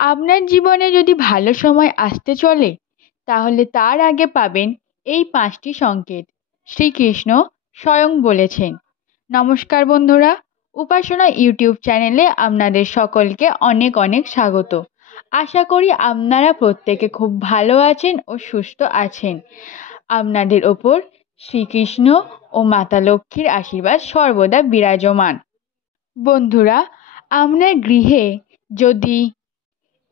আপনার জীবনে যদি ভালো সময় আসতে চলে তাহলে তার আগে পাবেন এই 5টি সংকেত। শ্রীকৃষ্ণ স্বয়ং বলেছেন। নমস্কার বন্ধুরা, উপাসনা ইউটিউব চ্যানেলে আপনাদের সকলকে অনেক অনেক স্বাগত। আশা করি আপনারা প্রত্যেকে খুব ভালো আছেন ও সুস্থ আছেন। আপনাদের ওপর শ্রীকৃষ্ণ ও মাতা লক্ষ্মীর আশীর্বাদ সর্বদা বিরাজমান। বন্ধুরা, আপনার গৃহে যদি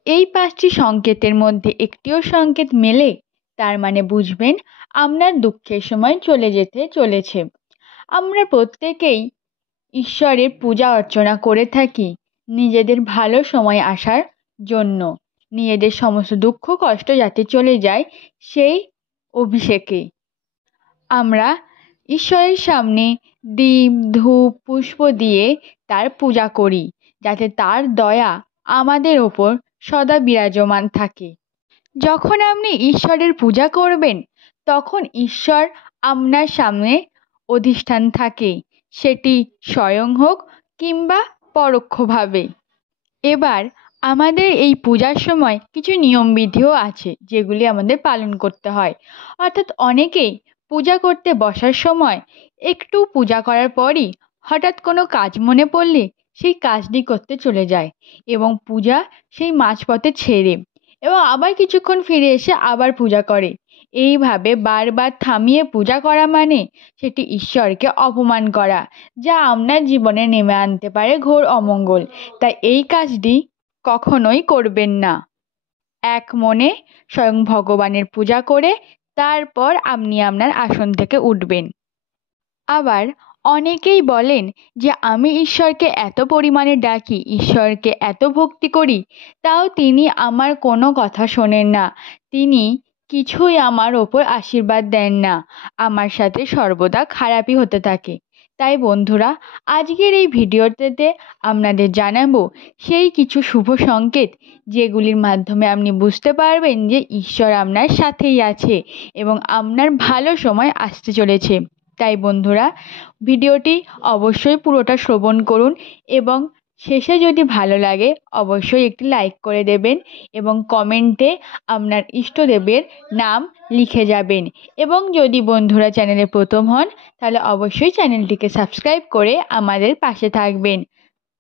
এই 5টি সংকেতের মধ্যে একটিও সংকেত মেলে, তার মানে বুঝবেন আপনার দুঃখের সময় চলে যেতে চলেছে। আমরা প্রত্যেকেই ঈশ্বরের পূজা অর্চনা করে থাকি নিজেদের ভালো সময় আসার জন্য, নিজেদের সমস্ত দুঃখ কষ্ট যাতে চলে যায় সেই অভিষেকে। আমরা ঈশ্বরের সামনে দীপ ধূপ পুষ্প দিয়ে তার পূজা করি, যাতে তার দয়া আমাদের ওপর সদা বিরাজমান থাকে। যখন আপনি ঈশ্বরের পূজা করবেন তখন ঈশ্বর আপনার সামনে অধিষ্ঠান থাকে, সেটি স্বয়ং হোক কিংবা পরোক্ষভাবে। এবার আমাদের এই পূজার সময় কিছু নিয়মবিধিও আছে যেগুলি আমাদের পালন করতে হয়। অর্থাৎ অনেকেই পূজা করতে বসার সময় একটু পূজা করার পরই হঠাৎ কোনো কাজ মনে পড়লে সেই কাজটি করতে চলে যায় এবং পূজা সেই মাঝপথে ছেড়ে এবং আবার কিছুক্ষণ ফিরে এসে আবার পূজা করে। এইভাবে বারবার থামিয়ে পূজা করা মানে সেটি ঈশ্বরকে অপমান করা, যা আপনার জীবনে নেমে আনতে পারে ঘোর অমঙ্গল। তাই এই কাজটি কখনোই করবেন না। এক মনে স্বয়ং ভগবানের পূজা করে তারপর আপনি আপনার আসন থেকে উঠবেন। আবার অনেকেই বলেন যে আমি ঈশ্বরকে এত পরিমাণে ডাকি, ঈশ্বরকে এত ভক্তি করি, তাও তিনি আমার কোনো কথা শোনেন না, তিনি কিছুই আমার ওপর আশীর্বাদ দেন না, আমার সাথে সর্বদা খারাপই হতে থাকে। তাই বন্ধুরা, আজকের এই ভিডিওতে আপনাদের জানাবো সেই কিছু শুভ সংকেত যেগুলির মাধ্যমে আপনি বুঝতে পারবেন যে ঈশ্বর আপনার সাথেই আছে এবং আপনার ভালো সময় আসতে চলেছে। তাই বন্ধুরা, ভিডিওটি অবশ্যই পুরোটা শ্রবণ করুন এবং শেষে যদি ভালো লাগে অবশ্যই একটি লাইক করে দেবেন এবং কমেন্টে আপনার ইষ্টদেবের নাম লিখে যাবেন। এবং যদি বন্ধুরা চ্যানেলে প্রথম হন তাহলে অবশ্যই চ্যানেলটিকে সাবস্ক্রাইব করে আমাদের পাশে থাকবেন,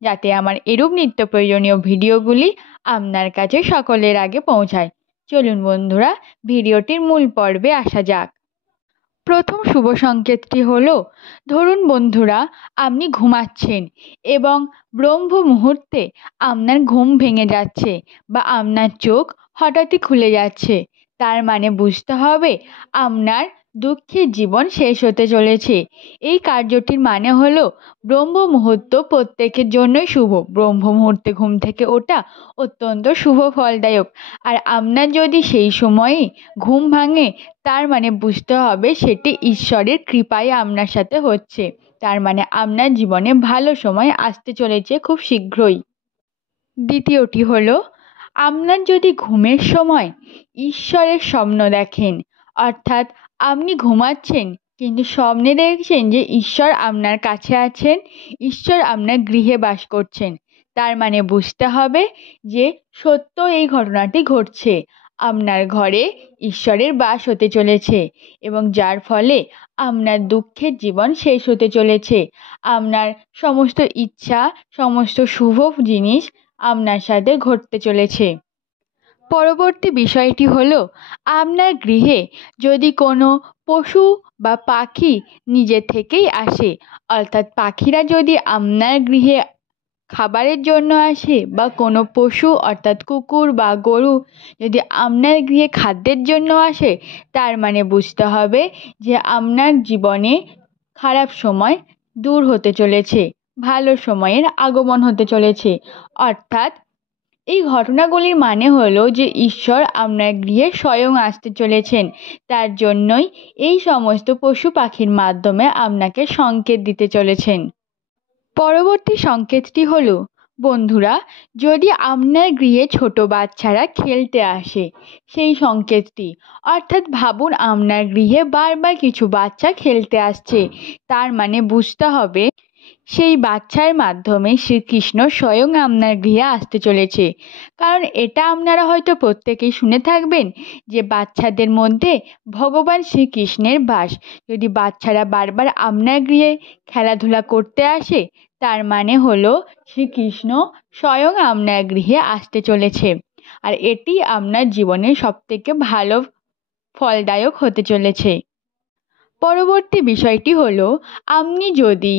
যাতে আমার এরূপ নিত্য প্রয়োজনীয় ভিডিওগুলি আপনার কাছে সকলের আগে পৌঁছায়। চলুন বন্ধুরা, ভিডিওটির মূল পর্বে আসা যাক। প্রথম শুভ সংকেতটি হলো, ধরুন বন্ধুরা আপনি ঘুমাচ্ছেন এবং ব্রহ্ম মুহূর্তে আপনার ঘুম ভেঙে যাচ্ছে বা আপনার চোখ হঠাৎই খুলে যাচ্ছে, তার মানে বুঝতে হবে আপনার দুঃখের জীবন শেষ হতে চলেছে। এই কার্যটির মানে হলো ব্রহ্ম মুহূর্ত প্রত্যেকের জন্যই শুভ। ব্রহ্ম মুহূর্তে ঘুম থেকে ওঠা অত্যন্ত শুভ ফলদায়ক। আর আপনার যদি সেই সময়ই ঘুম ভাঙে তার মানে বুঝতে হবে সেটি ঈশ্বরের কৃপায় আপনার সাথে হচ্ছে, তার মানে আপনার জীবনে ভালো সময় আসতে চলেছে খুব শীঘ্রই। দ্বিতীয়টি হলো, আপনার যদি ঘুমের সময় ঈশ্বরের স্বপ্ন দেখেন, অর্থাৎ আপনি ঘুমাচ্ছেন কিন্তু স্বপ্নে দেখছেন যে ঈশ্বর আপনার কাছে আছেন, ঈশ্বর আপনার গৃহে বাস করছেন, তার মানে বুঝতে হবে যে সত্য এই ঘটনাটি ঘটছে, আপনার ঘরে ঈশ্বরের বাস হতে চলেছে এবং যার ফলে আপনার দুঃখের জীবন শেষ হতে চলেছে। আপনার সমস্ত ইচ্ছা, সমস্ত শুভ জিনিস আপনার সাথে ঘটতে চলেছে। পরবর্তী বিষয়টি হলো, আপনার গৃহে যদি কোনো পশু বা পাখি নিজে থেকেই আসে, অর্থাৎ পাখিরা যদি আপনার গৃহে খাবারের জন্য আসে বা কোনো পশু অর্থাৎ কুকুর বা গরু যদি আপনার গৃহে খাদ্যের জন্য আসে, তার মানে বুঝতে হবে যে আপনার জীবনে খারাপ সময় দূর হতে চলেছে, ভালো সময়ের আগমন হতে চলেছে। অর্থাৎ এই ঘটনাগুলির মানে হলো যে ঈশ্বর আপনার গৃহে স্বয়ং আসতে চলেছেন, তার জন্যই এই সমস্ত পশু পাখির মাধ্যমে আপনাকে সংকেত দিতে চলেছেন। পরবর্তী সংকেতটি হলো, বন্ধুরা যদি আপনার গৃহে ছোট বাচ্চারা খেলতে আসে, সেই সংকেতটি, অর্থাৎ ভাবুন আপনার গৃহে বারবার কিছু বাচ্চা খেলতে আসছে, তার মানে বুঝতে হবে সেই বাচ্চার মাধ্যমে শ্রীকৃষ্ণ স্বয়ং আপনার গৃহে আসতে চলেছে। কারণ এটা আপনারা হয়তো প্রত্যেকেই শুনে থাকবেন যে বাচ্চাদের মধ্যে ভগবান শ্রীকৃষ্ণের বাস। যদি বাচ্চারা বারবার আপনার গৃহে খেলাধুলা করতে আসে, তার মানে হলো শ্রীকৃষ্ণ স্বয়ং আপনার গৃহে আসতে চলেছে। আর এটি আপনার জীবনের সবথেকে ভালো ফলদায়ক হতে চলেছে। পরবর্তী বিষয়টি হলো, আপনি যদি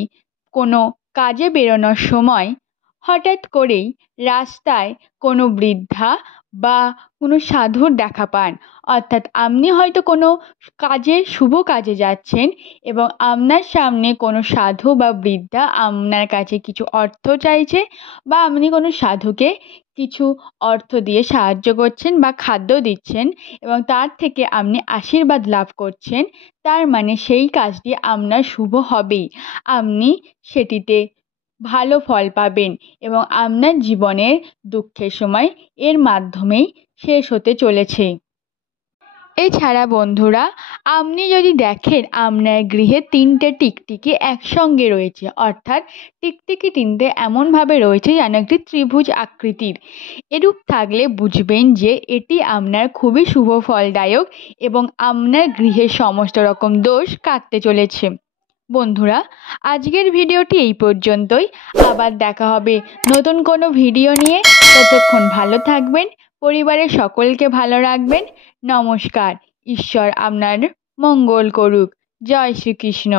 কোনো কাজে বেরোনোর সময় হঠাৎ করেই রাস্তায় কোনো বৃদ্ধা বা কোনো সাধুর দেখা পান, অর্থাৎ আপনি হয়তো কোনো শুভ কাজে যাচ্ছেন এবং আপনার সামনে কোনো সাধু বা বৃদ্ধা আপনার কাছে কিছু অর্থ চাইছে, বা আপনি কোনো সাধুকে কিছু অর্থ দিয়ে সাহায্য করছেন বা খাদ্য দিচ্ছেন এবং তার থেকে আপনি আশীর্বাদ লাভ করছেন, তার মানে সেই কাজটি আপনার শুভ হবেই। আপনি সেটিতে ভালো ফল পাবেন এবং আপনার জীবনের দুঃখের সময় এর মাধ্যমেই শেষ হতে চলেছে। এছাড়া বন্ধুরা, আপনি যদি দেখেন আপনার গৃহে 3টে টিকটিকি একসঙ্গে রয়েছে, অর্থাৎ টিকটিকি 3টে এমনভাবে রয়েছে যেন একটি ত্রিভুজ আকৃতির, এরূপ থাকলে বুঝবেন যে এটি আপনার খুবই শুভ ফলদায়ক এবং আপনার গৃহের সমস্ত রকম দোষ কাটতে চলেছে। বন্ধুরা, আজকের ভিডিওটি এই পর্যন্তই। আবার দেখা হবে নতুন কোনো ভিডিও নিয়ে। ততক্ষণ ভালো থাকবেন, পরিবারের সকলকে ভালো রাখবেন। নমস্কার। ঈশ্বর আপনার মঙ্গল করুক। জয় শ্রীকৃষ্ণ।